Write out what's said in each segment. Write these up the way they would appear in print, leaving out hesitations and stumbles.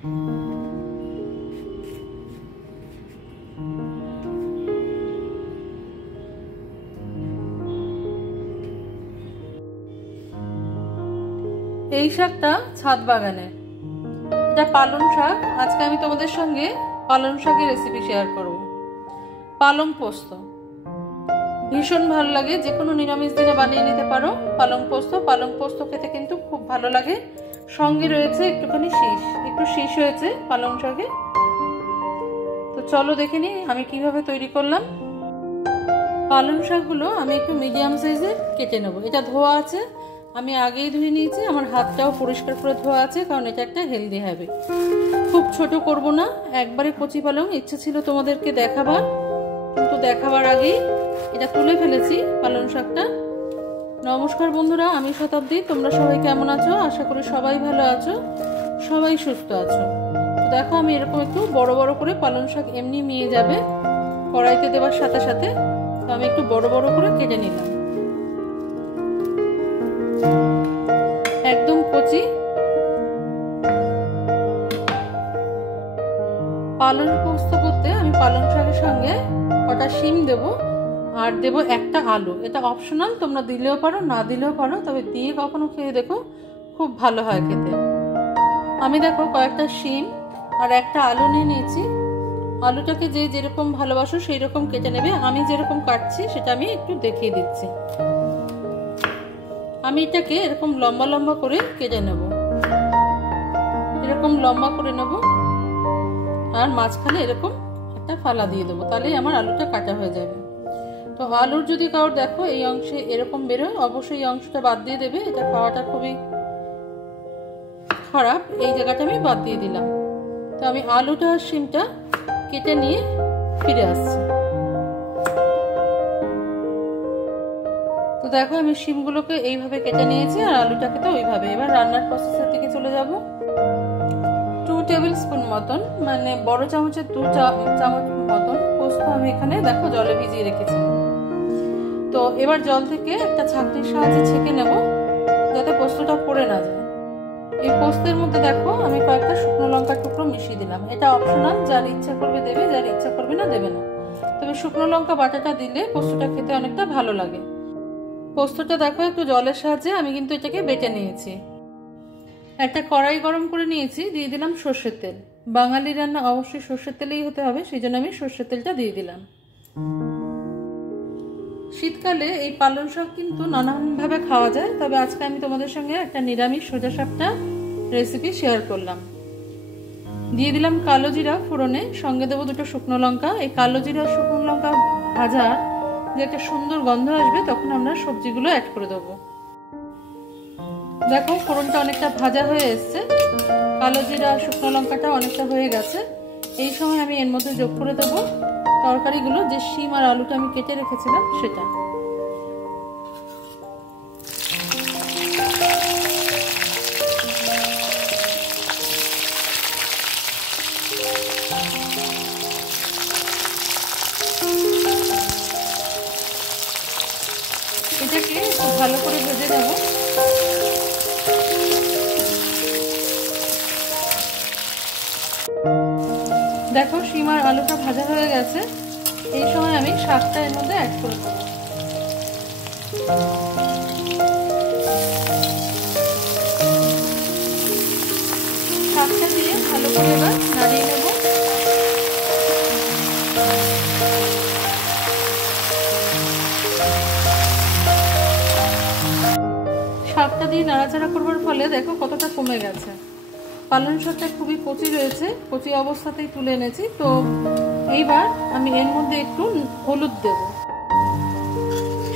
এই শাকটা ছাদ বাগানের, এটা পালং শাক। আজকে আমি তোমাদের সঙ্গে পালং শাকের রেসিপি শেয়ার করব। পালং পোস্ত ভীষণ ভালো লাগে, যে কোনো নিরামিষ দিনে বানিয়ে নিতে পারো পালং পোস্ত। পালং পোস্ত খেতে কিন্তু খুব ভালো লাগে। সঙ্গে রয়েছে একটুখানি একটু শীষ হয়েছে পালং শাকে। তো চলো দেখে নিই আমি কিভাবে তৈরি করলাম। পালং শাকগুলো আমি একটু মিডিয়াম সাইজের কেটে নেবো। এটা ধোয়া আছে, আমি আগেই ধুয়ে নিয়েছি। আমার হাতটাও পরিষ্কার করে ধোয়া আছে, কারণ এটা একটা হেলদি হ্যাবিট। খুব ছোট করব না, একবারে কচি পালং। ইচ্ছে ছিল তোমাদেরকে দেখাবার, কিন্তু দেখাবার আগেই এটা তুলে ফেলেছি পালং শাকটা। নমস্কার বন্ধুরা, আমি শতাব্দী। তোমরা সবাই কেমন আছো? আশা করি সবাই ভালো আছো, সবাই সুস্থ আছো। তো দেখো আমি এরকম একটু বড় বড় করে পালং শাক এমনি মিয়ে যাবে কড়াইতে দেওয়ার সাথে সাথে। তো আমি একটু বড় বড় করে কেটে নিলাম, একদম কচি। পালং পোস্ত করতে আমি পালং শাকের সঙ্গে কটা শিম দেব, আর দেব একটা আলু। এটা অপশনাল, তোমরা দিলেও পারো না দিলেও পারো, তবে দিয়ে কখনো খেয়ে দেখো, খুব ভালো হয় খেতে। আমি দেখো কয়েকটা শিম আর একটা আলু নিয়ে নিয়েছি। আলুটাকে যে যেরকম ভালোবাসো সেই রকম কেটে নেবে। আমি যেরকম কাটছি সেটা আমি একটু দেখিয়ে দিচ্ছি। আমি এটাকে এরকম লম্বা লম্বা করে কেটে নেব, এরকম লম্বা করে নেব, আর মাঝখানে এরকম একটা ফালা দিয়ে দেবো, তাহলেই আমার আলুটা কাটা হয়ে যাবে। তো আলুর যদি কারোর দেখো এই অংশে এরকম বেরোয়, অবশ্যই এই অংশটা বাদ দিয়ে দেবে। এটা খাওয়াটা খুবই খারাপ, এই জায়গাটা আমি বাদ দিয়ে দিলাম। তো আমি আলুটা আর শিমটা কেটে নিয়ে ফিরে আসছি। তো দেখো আমি শিমগুলোকে এইভাবে কেটে নিয়েছি, আর আলুটাকে তো ওইভাবে। এবার রান্নার প্রসেসের দিকে চলে যাব। 2 টেবিল স্পুন মতন, মানে বড় চামচের 2 চামচ মতন পোস্ত আমি এখানে দেখো জলে ভিজিয়ে রেখেছি। তো এবার জল থেকে একটা ছাঁকনির সাহায্যে ছেঁকে নেব, যাতে পোস্তটা পড়ে না যায়। এই পোস্তের মধ্যে দেখো আমি কয়েকটা শুকনো লঙ্কার টুকরো মিশিয়ে দিলাম। এটা অপশনাল, যার ইচ্ছা করবে দেবে, যার ইচ্ছা করবে না দেবে না। তবে শুকনো লঙ্কা বাটাটা দিলে পোস্তটা খেতে অনেকটা ভালো লাগে। পোস্তটা দেখো একটু জলের সাহায্যে আমি কিন্তু এটাকে বেটে নিয়েছি। একটা কড়াই গরম করে নিয়েছি, দিয়ে দিলাম সর্ষের তেল। বাঙালি রান্না অবশ্যই সর্ষের তেলেই হতে হবে, সেই জন্য আমি সর্ষের তেলটা দিয়ে দিলাম। শীতকালে এই পালং শাক কিন্তু নানানভাবে খাওয়া যায়, তবে আজকে আমি তোমাদের সঙ্গে একটা নিরামিষ সোজা সাপটা রেসিপি শেয়ার করলাম। দিয়ে দিলাম কালো জিরা ফোড়নে, সঙ্গে দেবো 2টো শুকনো লঙ্কা। এই কালো জিরা শুকনো লঙ্কা ভাজার যে একটা সুন্দর গন্ধ আসবে, তখন আমরা সবজিগুলো অ্যাড করে দেবো। দেখো ফোড়নটা অনেকটা ভাজা হয়ে এসছে, কালো জিরা শুকনো লঙ্কাটা অনেকটা হয়ে গেছে। এই সময় আমি এর মধ্যে যোগ করে দেবো তরকারিগুলো, যে শিম আর আলুটা আমি কেটে রেখেছিলাম সেটা। এটাকে একটু ভালো করে ভেজে নেব। দেখো শিম আর আলুটা ভাজা হয়ে গেছে। এই সময় আমি শাকটা এর মধ্যে অ্যাড করে দেবো। শাকটা দিয়ে ভালো করে এবার নাড়িয়ে নেব। শাকটা দিয়ে নাড়াচাড়া করবার ফলে দেখো কতটা কমে গেছে। পালং শাকটা খুবই কচি রয়েছে, কচি অবস্থাতেই তুলে এনেছি। তো এইবার আমি এর মধ্যে একটু হলুদ দেব,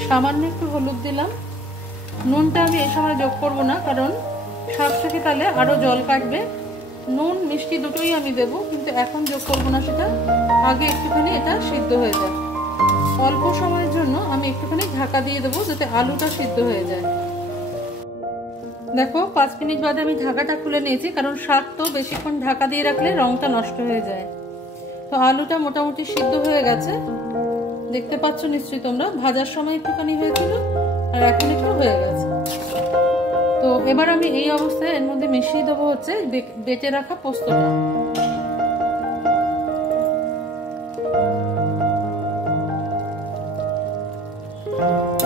সামান্য একটু হলুদ দিলাম। নুনটা আমি এই সময় যোগ করব না, কারণ শাক থেকে তাহলে আরো জল কাটবে। নুন মিষ্টি দুটোই আমি দেব, কিন্তু এখন যোগ করব না সেটা, আগে একটুখানি এটা সিদ্ধ হয়ে যায়। অল্প সময়ের জন্য আমি একটুখানি ঢাকা দিয়ে দেবো, যাতে আলুটা সিদ্ধ হয়ে যায়। দেখো 5 মিনিট বাদে আমি ঢাকাটা খুলে নিয়েছি, কারণ শাক তো বেশিক্ষণ ঢাকা দিয়ে রাখলে রংটা নষ্ট হয়ে যায়। তো আলুটা মোটামুটি সিদ্ধ হয়ে গেছে, দেখতে পাচ্ছ নিশ্চয়ই তোমরা। ভাজার সময় একটুখানি হয়েছিল, আর এখন একটু হয়ে গেছে। তো তো এবার আমি এই অবস্থায় এর মধ্যে মিশিয়ে দেবো হচ্ছে বেটে রাখা পোস্তটা।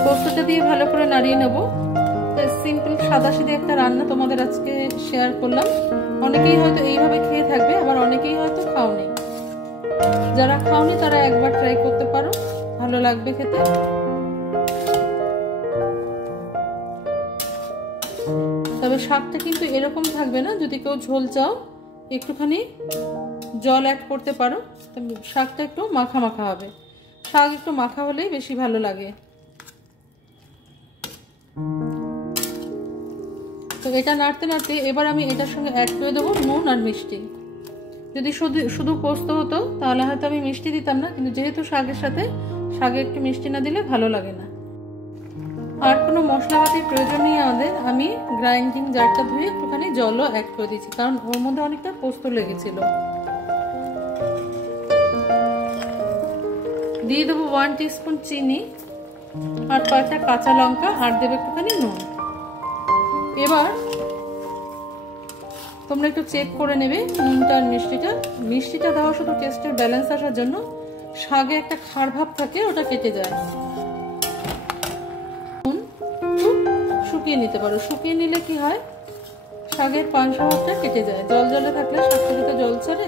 পোস্তটা দিয়ে ভালো করে নাড়িয়ে নেব। সিম্পল সাদাসিধে একটা রান্না তোমাদের আজকে শেয়ার করলাম। অনেকেই হয়তো এইভাবে খেয়ে থাকবে, আবার অনেকেই হয়তো খাওনি। যারা খাওনি তারা একবার ট্রাই করতে পারো, ভালো লাগবে খেতে। তবে শাকটা কিন্তু এরকম থাকবে না, যদি কেউ ঝোল চাও একটুখানি জল অ্যাড করতে পারো, শাকটা একটু মাখা মাখা হবে। শাক একটু মাখা হলেই বেশি ভালো লাগে। তো এটা নাড়তে নাড়তে এবার আমি এটার সঙ্গে অ্যাড করে দেবো নুন আর মিষ্টি। যদি শুধু পোস্ত হতো তাহলে হয়তো আমি মিষ্টি দিতাম না, কিন্তু যেহেতু শাকের সাথে, শাকে একটু মিষ্টি না দিলে ভালো লাগে না। আর কোনো মশলাপাতির প্রয়োজন নেই আমাদের। আমি গ্রাইন্ডিং জারটা ধুয়ে একটুখানি জলও অ্যাড করে দিচ্ছি, কারণ ওর মধ্যে অনেকটা পোস্ত লেগেছিল। দিয়ে দেবো 1 টিস্পুন চিনি আর কয়েকটা কাঁচা লঙ্কা, আর দেবো একটুখানি নুন। এবার তোমরা একটু চেক করে নেবে নুনটা আর মিষ্টিটা। মিষ্টিটা দেওয়া শুধু টেস্টের ব্যালেন্স আসার জন্য, শাকে একটা খাড় ভাব থাকে, ওটা কেটে যায়। শুকিয়ে নিতে পারো, শুকিয়ে নিলে কি হয় শাকের পানসা ভাবটা কেটে যায়। জল জলে থাকলে শাকটা তো জল ছাড়ে।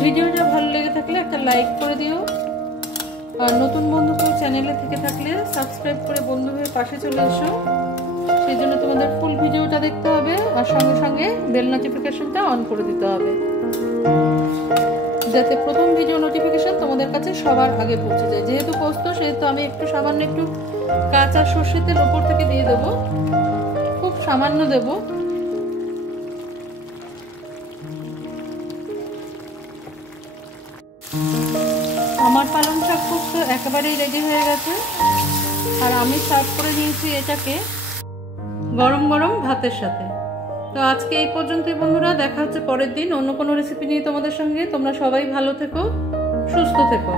ভিডিওটা ভালো লেগে থাকলে একটা লাইক করে দিও, আর নতুন বন্ধু কেউ চ্যানেলে থেকে থাকলে সাবস্ক্রাইব করে বন্ধু হয়ে পাশে চলে এসো। সেই জন্য তোমাদের ফুল ভিডিওটা দেখতে হবে, আর সঙ্গে সঙ্গে বেল নোটিফিকেশনটা অন করে দিতে হবে, যাতে প্রথম ভিডিও নোটিফিকেশন তোমাদের কাছে সবার আগে পৌঁছে যায়। যেহেতু পোস্ত, সেহেতু আমি একটু সামান্য একটু কাঁচা সর্ষের তেল উপর থেকে দিয়ে দেবো, খুব সামান্য দেব। আমার পালং শাক পোস্ত একেবারেই রেডি হয়ে গেছে, আর আমি সার্ভ করে নিয়েছি এটাকে গরম গরম ভাতের সাথে। তো আজকে এই পর্যন্তই বন্ধুরা, দেখা হচ্ছে পরের দিন অন্য কোনো রেসিপি নিয়ে তোমাদের সঙ্গে। তোমরা সবাই ভালো থেকো, সুস্থ থেকো।